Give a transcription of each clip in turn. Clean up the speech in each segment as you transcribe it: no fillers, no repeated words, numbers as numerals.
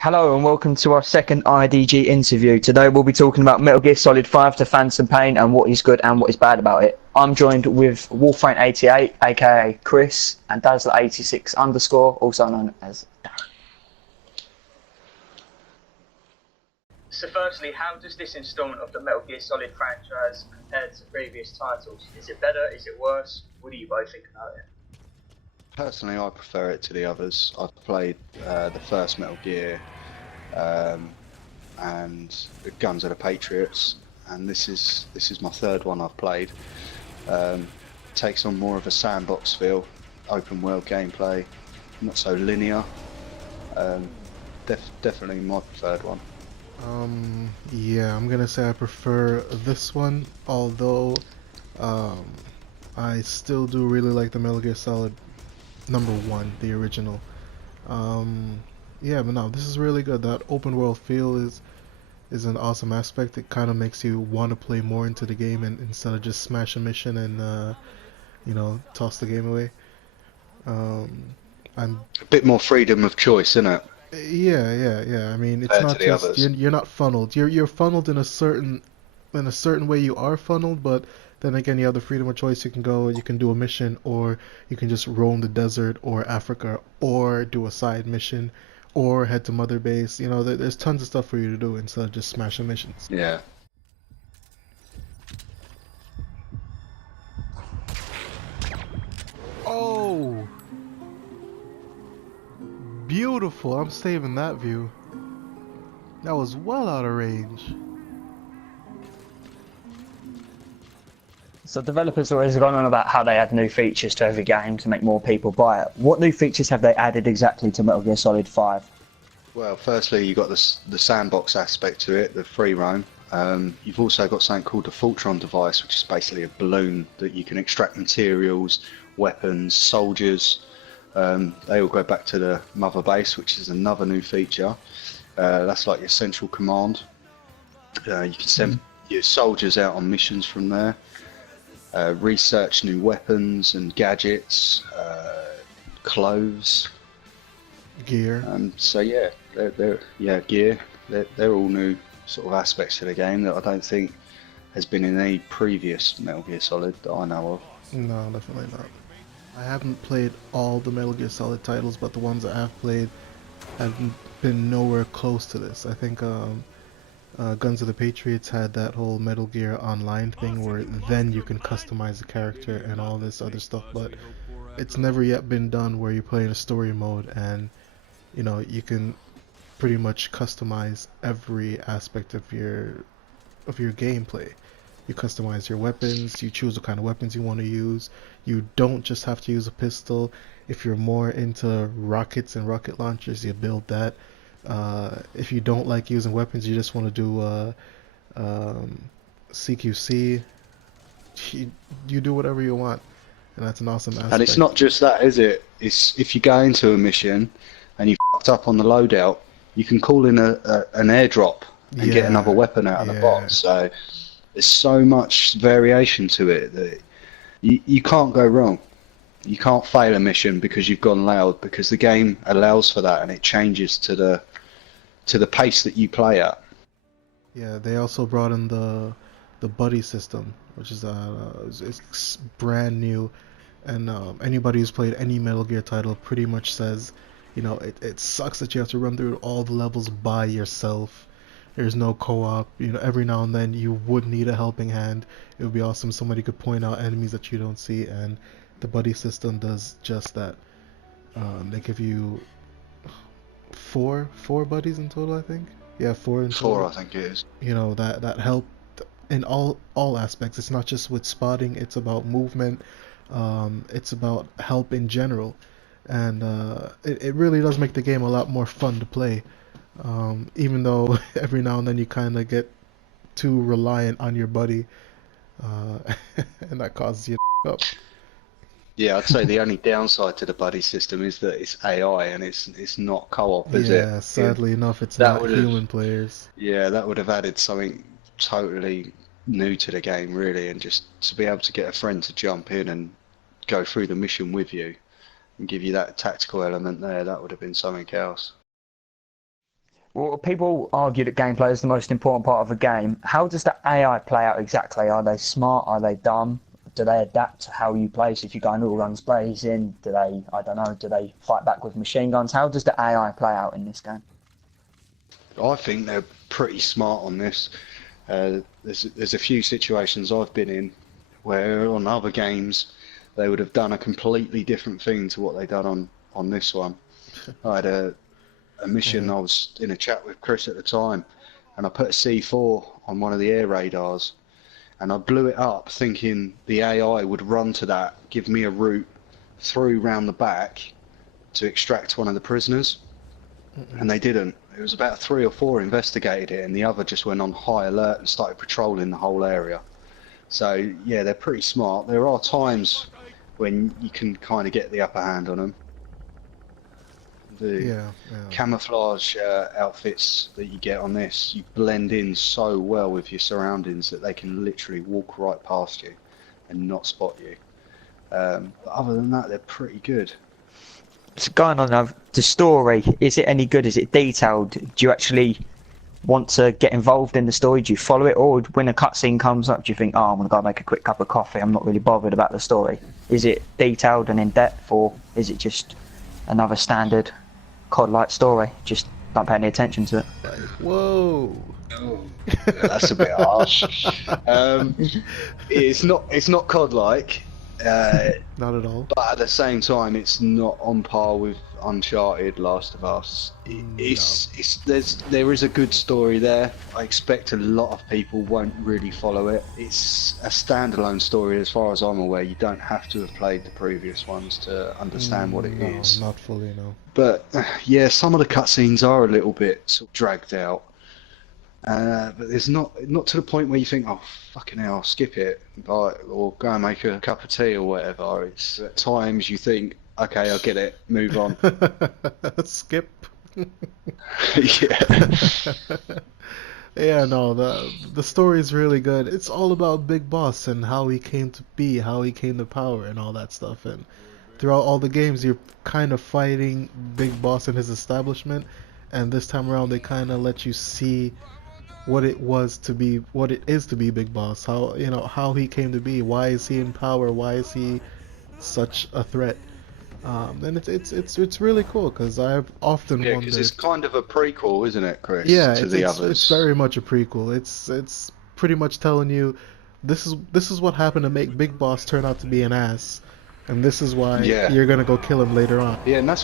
Hello and welcome to our second IDG interview. Today we'll be talking about Metal Gear Solid 5 to Phantom Pain and what is good and what is bad about it. I'm joined with Wolfrain88, aka Chris, and Dazzler86 underscore, also known as Darren. So firstly, how does this installment of the Metal Gear Solid franchise compare to previous titles? Is it better? Is it worse? What do you both think about it? Personally, I prefer it to the others. I've played the first Metal Gear and the Guns of the Patriots, and this is my third one I've played. Takes on more of a sandbox feel, open world gameplay, not so linear. Definitely my preferred one. Yeah, I'm gonna say I prefer this one, although I still do really like the Metal Gear Solid #1, the original. Yeah, but no, this is really good. That open world feel is an awesome aspect. It kind of makes you want to play more into the game, and instead of just smash a mission and toss the game away. I'm A bit more freedom of choice, isn't it? yeah. I mean, it's Compared not to the just others. you're not funneled. You're funneled in a certain way. You are funneled, but then again, you have the freedom of choice. You can go, you can do a mission, or you can just roam the desert or Africa, or do a side mission, or head to Mother Base. You know, there's tons of stuff for you to do instead of just smashing missions. Yeah. Oh, beautiful! I'm saving that view. That was well out of range. So developers always gone on about how they add new features to every game to make more people buy it. What new features have they added exactly to Metal Gear Solid 5? Well, firstly, you've got the sandbox aspect to it, the free roam. You've also got something called the Fultron device, which is basically a balloon that you can extract materials, weapons, soldiers. They all go back to the mother base, which is another new feature. That's like your central command. You can send your soldiers out on missions from there. Research new weapons and gadgets, clothes. Gear. So yeah, gear. They're all new sort of aspects to the game that I don't think has been in any previous Metal Gear Solid that I know of. No, definitely not. I haven't played all the Metal Gear Solid titles, but the ones that I have played have been nowhere close to this. I think Guns of the Patriots had that whole Metal Gear Online thing where then you can customize the character and all this other stuff, but it's never yet been done where you play in a story mode and you can pretty much customize every aspect of your gameplay. You customize your weapons, you choose what kind of weapons you want to use. You don't just have to use a pistol. If you're more into rockets and rocket launchers, you build that. If you don't like using weapons, you just want to do CQC, you do whatever you want, and that's an awesome aspect. And it's not just that, is it? It's if you go into a mission and you fucked up on the loadout, you can call in an airdrop and get another weapon out of the box. So there's so much variation to it that you can't go wrong. You can't fail a mission because you've gone loud, because the game allows for that and it changes to the pace that you play at. Yeah, they also brought in the buddy system, which is it's brand new, and anybody who's played any Metal Gear title pretty much says, it sucks that you have to run through all the levels by yourself. There's no co-op. Every now and then you would need a helping hand. It would be awesome if somebody could point out enemies that you don't see, and the buddy system does just that. They give you four buddies in total, I think. Yeah, four in total. Four, I think it is. That help in all aspects. It's not just with spotting. It's about movement. It's about help in general, and it really does make the game a lot more fun to play. Even though every now and then you kind of get too reliant on your buddy, and that causes you to up. Yeah, I'd say the only downside to the buddy system is that it's AI and it's not co-op, is it? Yeah, sadly enough, it's That not would've- human players. Yeah, that would have added something totally new to the game, really, and just to be able to get a friend to jump in and go through the mission with you and give you that tactical element there, that would have been something else. Well, people argue that gameplay is the most important part of a game. How does the AI play out exactly? Are they smart? Are they dumb? Do they adapt to how you play? So if you go in all guns blazing, do they, I don't know, do they fight back with machine guns? How does the AI play out in this game? I think they're pretty smart on this. There's a few situations I've been in where on other games they would have done a completely different thing to what they done on this one. I had a mission. Yeah. I was in a chat with Chris at the time, and I put a C4 on one of the air radars, and I blew it up thinking the AI would run to that, give me a route through round the back to extract one of the prisoners, and they didn't. It was about 3 or 4 investigated it, and the other just went on high alert and started patrolling the whole area. So yeah, they're pretty smart. There are times when you can kind of get the upper hand on them. The Yeah. camouflage outfits that you get on this, you blend in so well with your surroundings that they can literally walk right past you and not spot you. But other than that, they're pretty good. So going on the story, is it any good? Is it detailed? Do you actually want to get involved in the story? Do you follow it? Or when a cutscene comes up, do you think, oh, I'm going to go make a quick cup of coffee, I'm not really bothered about the story? Is it detailed and in-depth, or is it just another standard COD-like story? Just don't pay any attention to it. Whoa. That's a bit harsh. It's not COD-like, Not at all. but at the same time, it's not on par with Uncharted, Last of Us. There is a good story there. I expect a lot of people won't really follow it. It's a standalone story, as far as I'm aware. You don't have to have played the previous ones to understand what it is. Not fully, no. But yeah, some of the cutscenes are a little bit sort of dragged out. But there's not to the point where you think, oh fucking hell, I'll skip it, or go and make a cup of tea or whatever. It's at times you think, okay, I'll get it, move on. Skip. Yeah. Yeah, no, the story is really good. It's all about Big Boss and how he came to be, how he came to power, and all that stuff. And throughout all the games, you're kind of fighting Big Boss and his establishment. And this time around, they kind of let you see what it is to be Big Boss. How he came to be. Why is he in power? Why is he such a threat? And it's really cool because I've often Yeah, wondered. because it's kind of a prequel, isn't it, Chris? Yeah, to the others. it's very much a prequel. It's pretty much telling you this is what happened to make Big Boss turn out to be an ass, and this is why you're gonna go kill him later on. Yeah, and I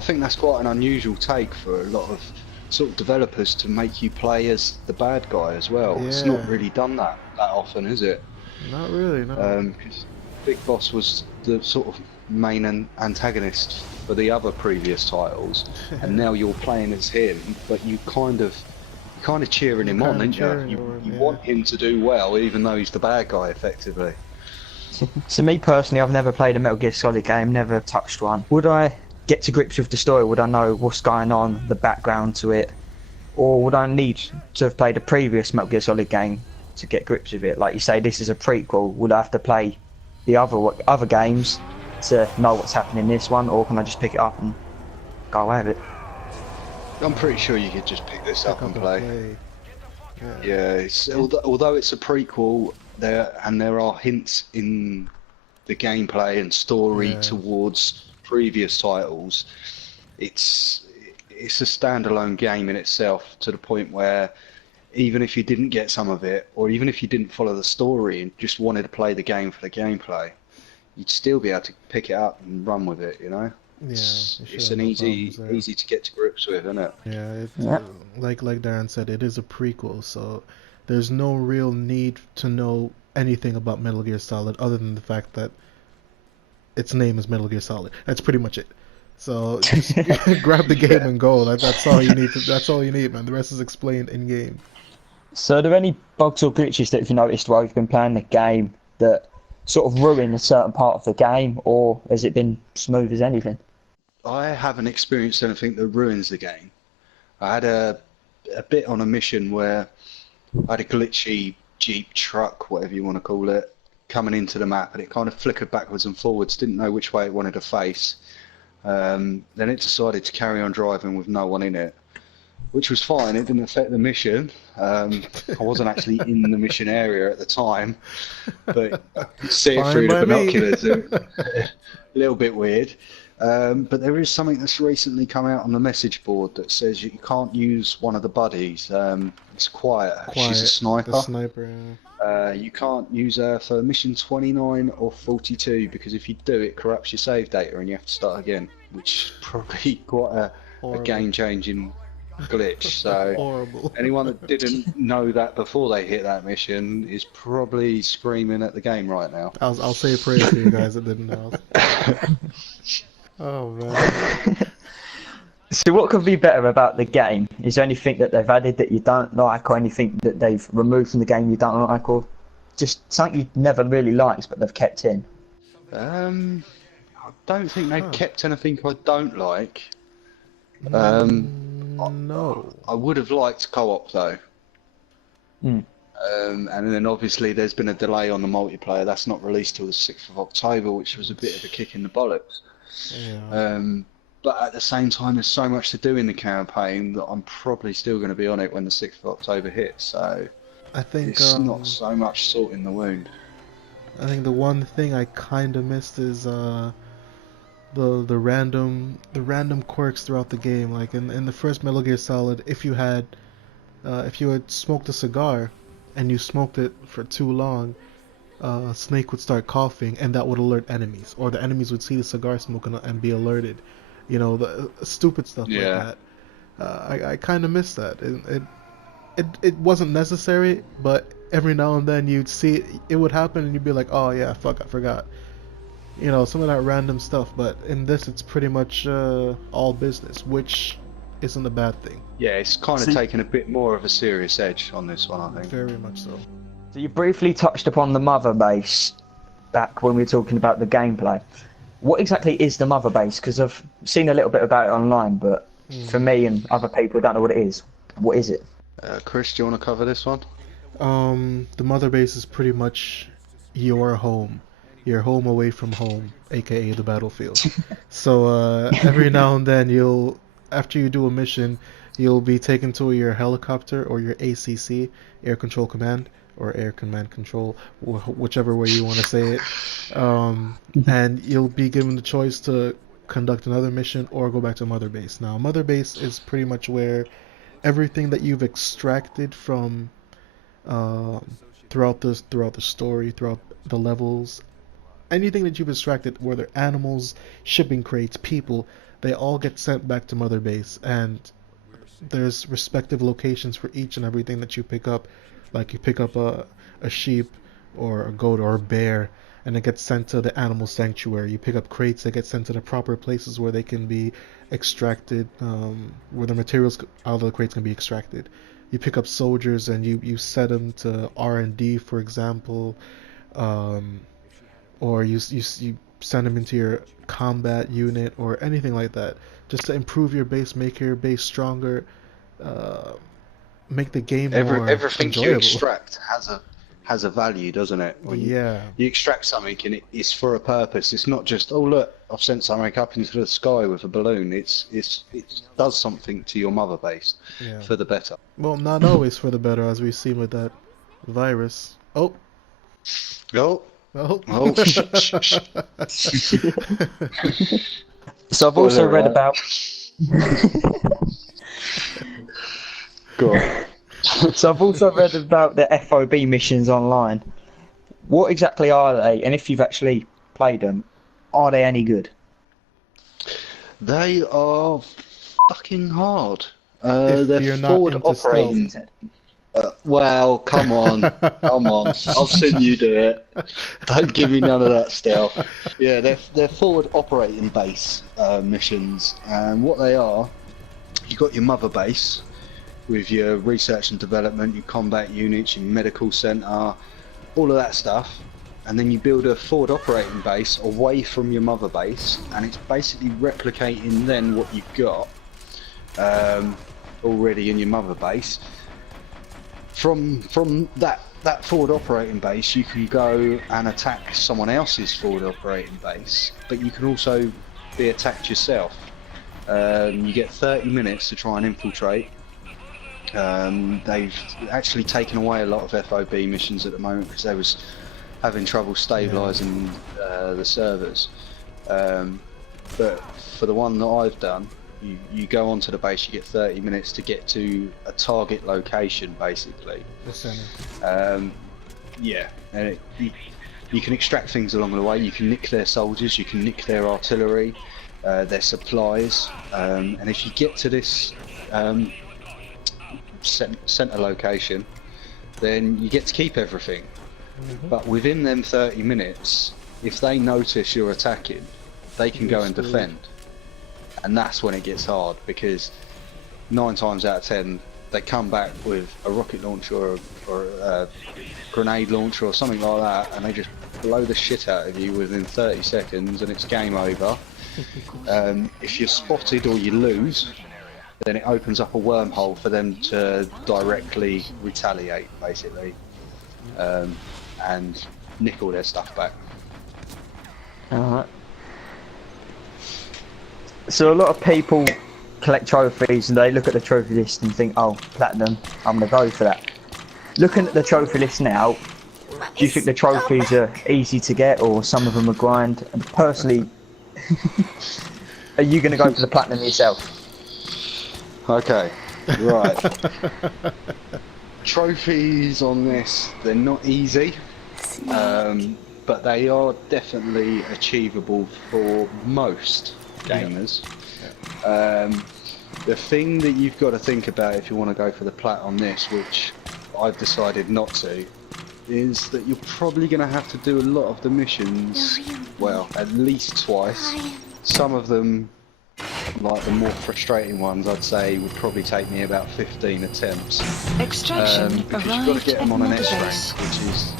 think that's quite an unusual take for a lot of sort of developers to make you play as the bad guy as well. Yeah. It's not really done that often, is it? Not really, no. 'Cause Big Boss was the sort of main antagonist for the other previous titles, and now you're playing as him, but you kind of cheering him on, aren't you? You want him to do well, even though he's the bad guy, effectively. So me personally, I've never played a Metal Gear Solid game, never touched one. Would I get to grips with the story? Would I know what's going on, the background to it? Or would I need to have played a previous Metal Gear Solid game to get grips with it? Like you say, this is a prequel. Would I have to play the other games to know what's happening in this one? Or can I just pick it up and go away with it? I'm pretty sure you could just pick this up and play. Yeah. Yeah, although it's a prequel, there are hints in the gameplay and story towards previous titles. It's a standalone game in itself, to the point where even if you didn't get some of it, or even if you didn't follow the story and just wanted to play the game for the gameplay, you'd still be able to pick it up and run with it, you know? Yeah, It's an easy to get to grips with, isn't it? Yeah, like Darren said, it is a prequel, so there's no real need to know anything about Metal Gear Solid other than the fact that its name is Metal Gear Solid. That's pretty much it. So just grab the game and go. That's all you need. That's all you need, man. The rest is explained in game. So are there any bugs or glitches that you've noticed while you've been playing the game that sort of ruin a certain part of the game, or has it been smooth as anything? I haven't experienced anything that ruins the game. I had a bit on a mission where I had a glitchy Jeep truck, whatever you want to call it, coming into the map, and it kind of flickered backwards and forwards, didn't know which way it wanted to face. Then it decided to carry on driving with no one in it. which was fine. It didn't affect the mission. I wasn't actually in the mission area at the time, but I could see it Fine through the by me. binoculars. A little bit weird. But there is something that's recently come out on the message board that says you can't use one of the buddies. It's Quiet. She's a The sniper. sniper. You can't use her for mission 29 or 42 because if you do, it corrupts your save data and you have to start again, which is probably quite a Horrible. game-changing glitch. So Horrible. anyone that didn't know that before they hit that mission is probably screaming at the game right now. I'll say a prayer for you guys that didn't know. Oh man. So what could be better about the game? Is there anything that they've added that you don't like, or anything that they've removed from the game you don't like, or just something you never really liked but they've kept in? I don't think they've kept anything I don't like. No. I would have liked co-op though. Mm. And then obviously there's been a delay on the multiplayer. That's not released till the 6th of October, which was a bit of a kick in the bollocks. Yeah. But at the same time, there's so much to do in the campaign that I'm probably still going to be on it when the 6th of October hits. So I think it's not so much salt in the wound. I think the one thing I kind of missed is the random quirks throughout the game. Like in the first Metal Gear Solid, if you had smoked a cigar and you smoked it for too long, Snake would start coughing and that would alert enemies, or the enemies would see the cigar smoke and be alerted. You know, the stupid stuff like that. I kind of miss that. It wasn't necessary, but every now and then you'd see it would happen and you'd be like, oh yeah, fuck, I forgot. You know, some of that random stuff. But in this, it's pretty much all business, which isn't a bad thing. Yeah, it's kind of taken a bit more of a serious edge on this one, I think. Very much so. So you briefly touched upon the mother base back when we were talking about the gameplay. What exactly is the mother base? Because I've seen a little bit about it online, but for me and other people who don't know what it is, what is it? Chris, do you want to cover this one? The mother base is pretty much your home. Your home away from home, aka the battlefield. So every now and then after you do a mission, you'll be taken to your helicopter or your ACC, Air Control Command, or Air Command Control, whichever way you want to say it. And you'll be given the choice to conduct another mission or go back to Mother Base. Now, Mother Base is pretty much where everything that you've extracted from throughout the story, throughout the levels, anything that you've extracted, whether animals, shipping crates, people, they all get sent back to Mother Base, and there's respective locations for each and everything that you pick up. Like you pick up a sheep or a goat or a bear, and it gets sent to the animal sanctuary. You pick up crates that get sent to the proper places where they can be extracted, where the materials out of the crates can be extracted. You pick up soldiers and you set them to R&D, for example, or you send them into your combat unit or anything like that, just to improve your base, make your base stronger, make the game more everything enjoyable. you extract has a value, doesn't it? When Yeah. you extract something and it's for a purpose. It's not just, oh look, I've sent something up into the sky with a balloon. It does something to your mother base for the better. Well, not always for the better, as we've seen with that virus. Oh. Oh. Oh. Oh. So I've also read about. Go on. So I've also read about the FOB missions online. What exactly are they? And if you've actually played them, are they any good? They are fucking hard. If They're you're not forward into operating. stealth. Well, come on, come on. I've seen you do it. Don't give me none of that stuff. Yeah, they're forward operating base missions, and what they are, you got your mother base with your research and development, your combat units, your medical centre, all of that stuff, and then you build a forward operating base away from your mother base, and it's basically replicating then what you've got already in your mother base. From that forward operating base, you can go and attack someone else's forward operating base, but you can also be attacked yourself. You get 30 minutes to try and infiltrate, They've actually taken away a lot of FOB missions at the moment because they was having trouble stabilising the servers. But for the one that I've done, you go onto the base, you get 30 minutes to get to a target location, basically. The center. Yeah, and you can extract things along the way. You can nick their soldiers, you can nick their artillery, their supplies, and if you get to this center location, then you get to keep everything. But within them 30 minutes, if they notice you're attacking, they can go and defend. And that's when it gets hard, because 9 times out of 10 they come back with a rocket launcher or a grenade launcher or something like that, and they just blow the shit out of you within 30 seconds and it's game over. If you're spotted or you lose, then it opens up a wormhole for them to directly retaliate, basically, and nick all their stuff back. Alright. So a lot of people collect trophies and they look at the trophy list and think, oh, platinum, I'm going to go for that. Looking at the trophy list now, do you think the trophies are easy to get, or some of them are grind? And personally, are you going to go for the platinum yourself? Okay, right. Trophies on this, they're not easy, but they are definitely achievable for most gamers. The thing that you've got to think about if you want to go for the plat on this, which I've decided not to, is that you're probably going to have to do a lot of the missions, well, at least twice. Some of them, like the more frustrating ones, I'd say would probably take me about 15 attempts. Extraction Because you've got to get them on an S rank, which is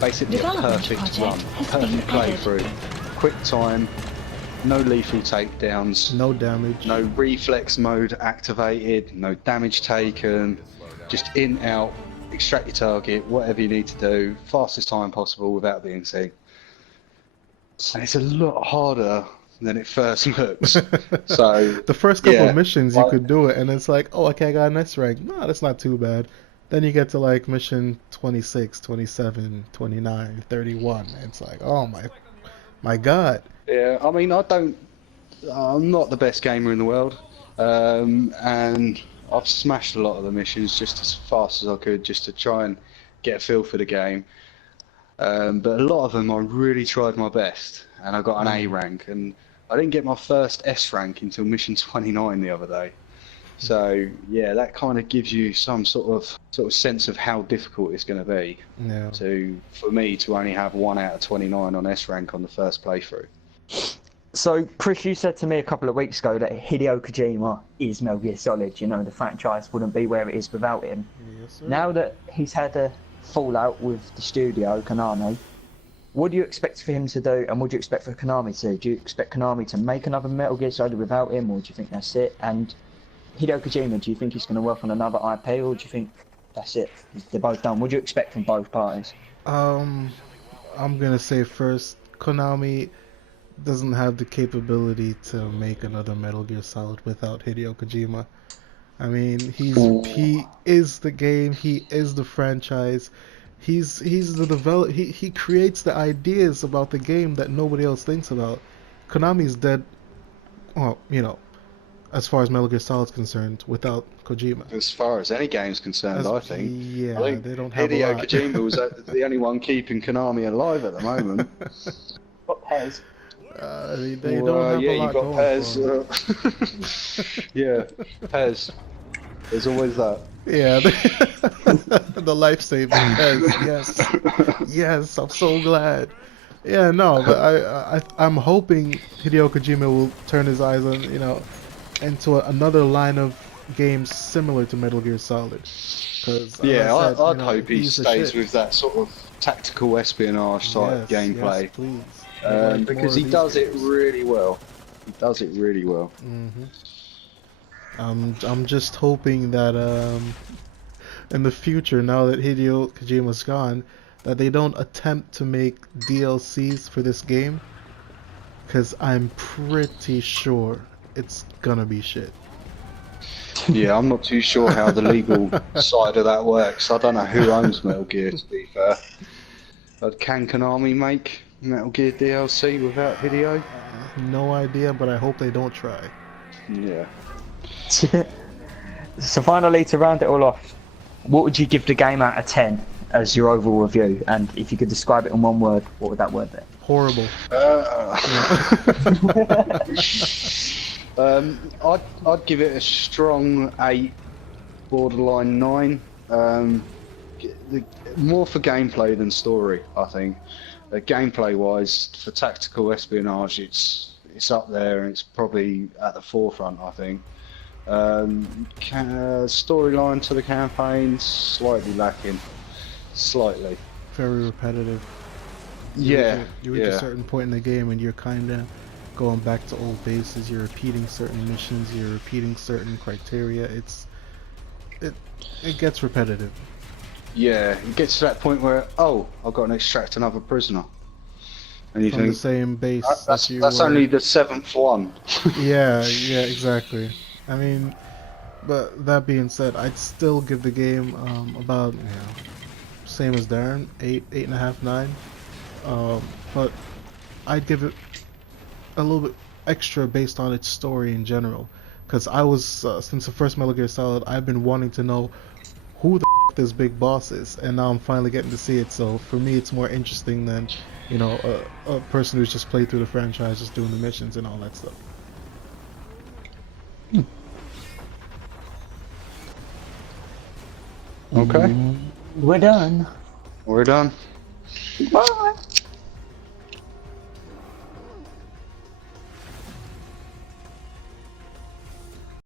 basically a perfect run, a perfect playthrough. Quick time, no lethal takedowns, No damage. no reflex mode activated, no damage taken, just in, out, extract your target, whatever you need to do, fastest time possible without being seen. And it's a lot harder than it first looks. So The first couple yeah, of missions you could do it, and it's like, oh, okay, I got an S rank. No, that's not too bad. Then you get to like mission 26, 27, 29, 31. And it's like, oh my god. yeah, I mean, I'm not the best gamer in the world, and I've smashed a lot of the missions just as fast as I could, just to try and get a feel for the game. But a lot of them I really tried my best, and I got an A rank, and I didn't get my first S rank until mission 29 the other day. So yeah, that kind of gives you some sort of sense of how difficult it's going to be. Yeah. For me to only have 1 out of 29 on S rank on the first playthrough. So, Chris, you said to me a couple of weeks ago that Hideo Kojima is Metal Gear Solid. You know, the franchise wouldn't be where it is without him. Yes, sir. Now that he's had a fallout with the studio, Konami, what do you expect for him to do, and what do you expect for Konami to do? Do you expect Konami to make another Metal Gear Solid without him, or do you think that's it? And Hideo Kojima, do you think he's going to work on another IP, or do you think that's it? They're both done. What do you expect from both parties? I'm gonna say first, Konami doesn't have the capability to make another Metal Gear Solid without Hideo Kojima. I mean, he is the game, he is the franchise, he's the develop. He creates the ideas about the game that nobody else thinks about. Konami's dead. Well, you know, as far as Metal Gear Solid's concerned, without Kojima. As far as any game's concerned, I think. Yeah, I think they don't have a Hideo lot. Kojima was the only one keeping Konami alive at the moment. Got Pez. They don't have yeah, a lot you got going Pez. for 'em. Yeah, Pez. There's always that. Yeah, the life-saving Pez. Yes, yes, I'm so glad. Yeah, no, but I'm hoping Hideo Kojima will turn his eyes on, you know, into another line of games similar to Metal Gear Solid. Cause, Yeah, as I said, I'd you know, hope he he's the stays shit. with that sort of tactical espionage type gameplay. Yes, please. I'd like Because more he of does these it games. really well. He does it really well. I'm just hoping that in the future, now that Hideo Kojima's gone, that they don't attempt to make DLCs for this game, because I'm pretty sure it's gonna be shit. Yeah, I'm not too sure how the legal side of that works. I don't know who owns Metal Gear, to be fair. Can Konami make Metal Gear DLC without Hideo? No idea, but I hope they don't try. Yeah. So finally, to round it all off, what would you give the game out of 10 as your overall review? And if you could describe it in one word, what would that word be? Horrible. I'd give it a strong 8, borderline 9. More for gameplay than story, I think. Gameplay wise, for tactical espionage, it's up there and it's probably at the forefront, I think. Storyline to the campaign, slightly lacking. Slightly. Very repetitive. Yeah. You reach a certain point in the game and you're kind of going back to old bases. You're repeating certain missions. You're repeating certain criteria. It gets repetitive. Yeah, it gets to that point where, oh, I've got to extract another prisoner. And you From think, the same base. that's only the 7th one. Yeah, exactly. I mean, but that being said, I'd still give the game about, same as Darren, 8.5, 9. But I'd give it a little bit extra based on its story in general. Because I was, since the first Metal Gear Solid, I've been wanting to know who the this big boss is, and now I'm finally getting to see it. So for me, it's more interesting than, a person who's just played through the franchise, just doing the missions and all that stuff. Okay. We're done. We're done. Bye.